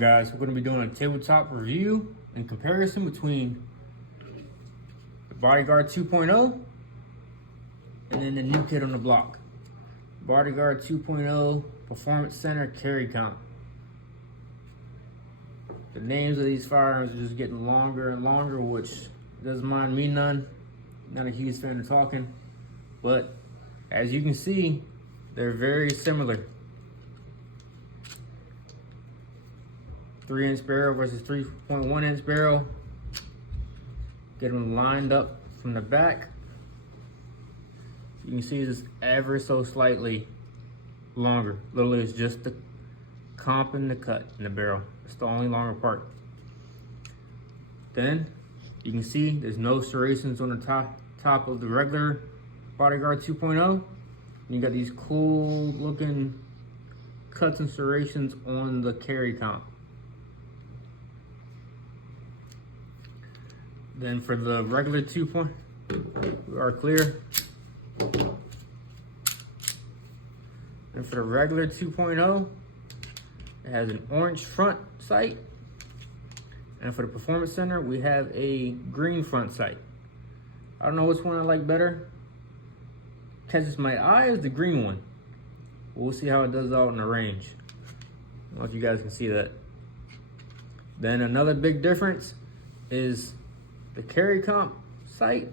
guys? We're going to be doing a tabletop review and comparison between the Bodyguard 2.0 and then the new kid on the block, Bodyguard 2.0 Performance Center Carry Comp. The names of these firearms are just getting longer and longer, which doesn't mind me none. Not a huge fan of talking, but as you can see, they're very similar. 3-inch barrel versus 3.1-inch barrel. Get them lined up from the back. You can see it's ever so slightly longer. Literally, it's just the comp and the cut in the barrel. It's the only longer part. Then you can see there's no serrations on the top of the regular Bodyguard 2.0. You got these cool looking cuts and serrations on the Carry Comp. Then for the regular 2.0, we are clear. And for the regular 2.0, it has an orange front sight. And for the Performance Center, we have a green front sight. I don't know which one I like better. Catches my eye is the green one. We'll see how it does out in the range. I don't know if you guys can see that. Then another big difference is the Carry Comp sight.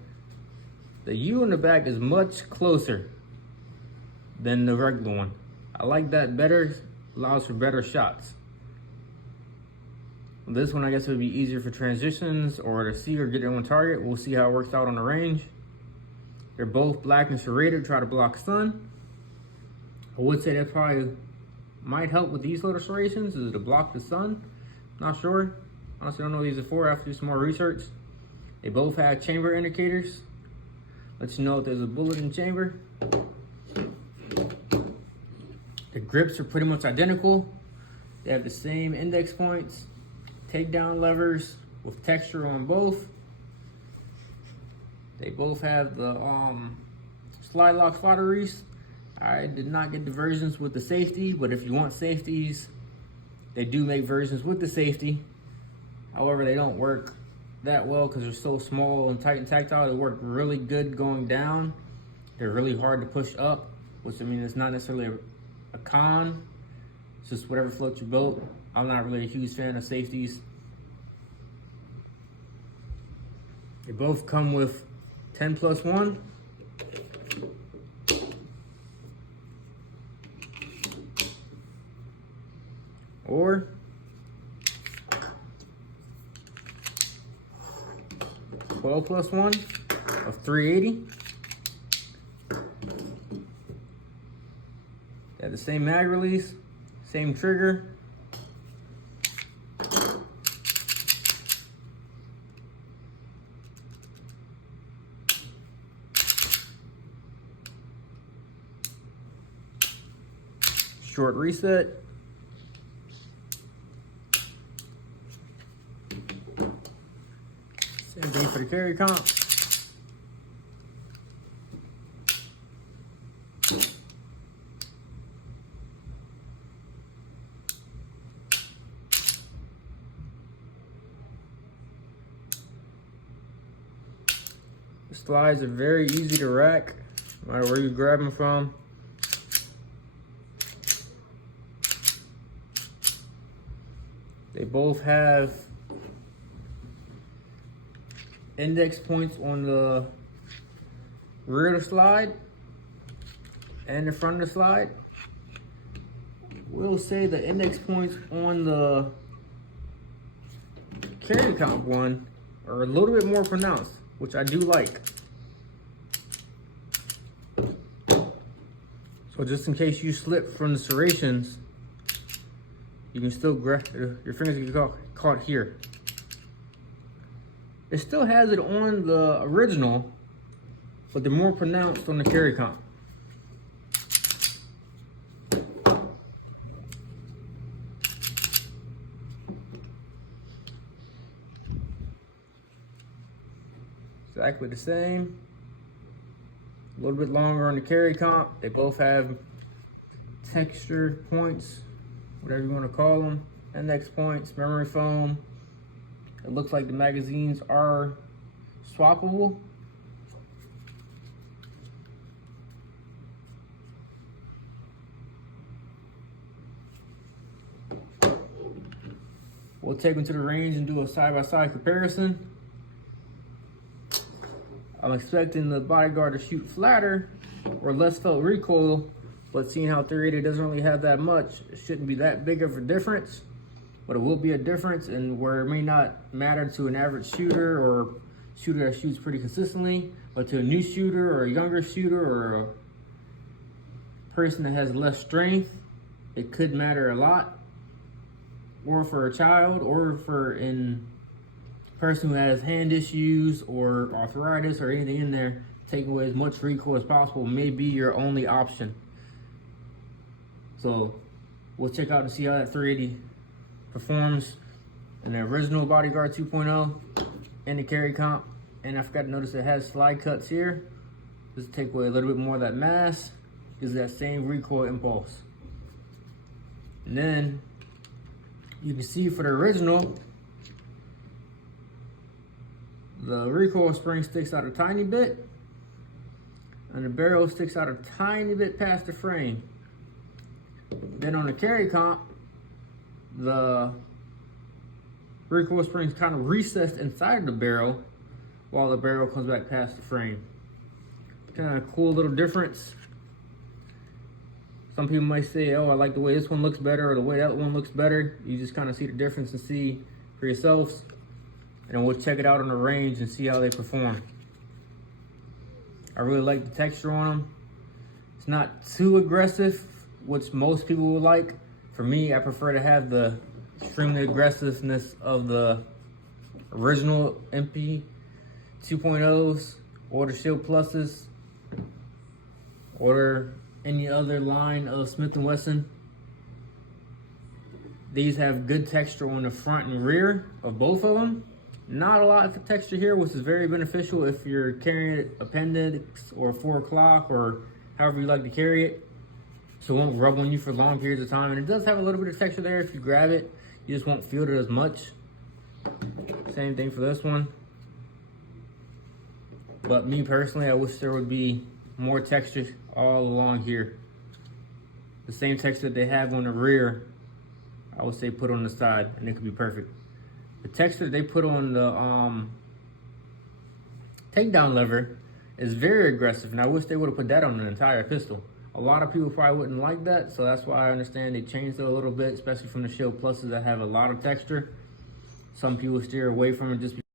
The U in the back is much closer than the regular one. I like that better, allows for better shots. This one, I guess, would be easier for transitions or to see or get it on target. We'll see how it works out on the range. They're both black and serrated, try to block sun. I would say that probably might help with these little serrations, is to block the sun. Not sure. Honestly, I don't know what these are for. I have to do some more research. They both have chamber indicators. Let you know if there's a bullet in chamber. The grips are pretty much identical. They have the same index points, takedown levers with texture on both. They both have the slide lock slaughter release. I did not get the versions with the safety, but if you want safeties, they do make versions with the safety. However, they don't work that well because they're so small and tight and tactile. They work really good going down. They're really hard to push up, which I mean, it's not necessarily a con. It's just whatever floats your boat. I'm not really a huge fan of safeties. They both come with 10+1. Or 12+1 of 380. They have the same mag release, same trigger. Short reset. Same thing for the Carry Comp. The slides are very easy to rack, no matter where you grab them from. They both have index points on the rear of the slide and the front of the slide. We'll say the index points on the Carry Comp one are a little bit more pronounced, which I do like. So just in case you slip from the serrations, you can still grab, your fingers get caught here. It still has it on the original, but they're more pronounced on the Carry Comp. Exactly the same. A little bit longer on the Carry Comp. They both have texture points, whatever you want to call them. index points, memory foam. It looks like the magazines are swappable. We'll take them to the range and do a side-by-side comparison. I'm expecting the Bodyguard to shoot flatter or less felt recoil, but seeing how 380 doesn't really have that much, it shouldn't be that big of a difference. But it will be a difference, and where it may not matter to an average shooter or shooter that shoots pretty consistently, but to a new shooter or a younger shooter or a person that has less strength, it could matter a lot. Or for a child, or for a person who has hand issues or arthritis or anything in there, taking away as much recoil as possible may be your only option. So we'll check out and see how that 380 performs in the original Bodyguard 2.0 and the Carry Comp. And I forgot to notice it has slide cuts here. Just take away a little bit more of that mass, gives that same recoil impulse. And then you can see for the original, the recoil spring sticks out a tiny bit, and the barrel sticks out a tiny bit past the frame. Then on the Carry Comp, the recoil spring is kind of recessed inside the barrel, while the barrel comes back past the frame. Kind of a cool little difference. Some people might say, oh, I like the way this one looks better or the way that one looks better. You just kind of see the difference and see for yourselves. And we'll check it out on the range and see how they perform. I really like the texture on them. It's not too aggressive, which most people would like. For me, I prefer to have the extremely aggressiveness of the original M&P 2.0s or the Shield Pluses or any other line of Smith & Wesson. These have good texture on the front and rear of both of them. Not a lot of texture here, which is very beneficial if you're carrying appendix or 4 o'clock or however you like to carry it. So it won't rub on you for long periods of time. And it does have a little bit of texture there. If you grab it, you just won't feel it as much. Same thing for this one. But me personally, I wish there would be more texture all along here. The same texture that they have on the rear, I would say put on the side, and it could be perfect. The texture that they put on the takedown lever is very aggressive, and I wish they would have put that on the entire pistol. A lot of people probably wouldn't like that, so that's why I understand they changed it a little bit, especially from the Shield Pluses that have a lot of texture. Some people steer away from it just because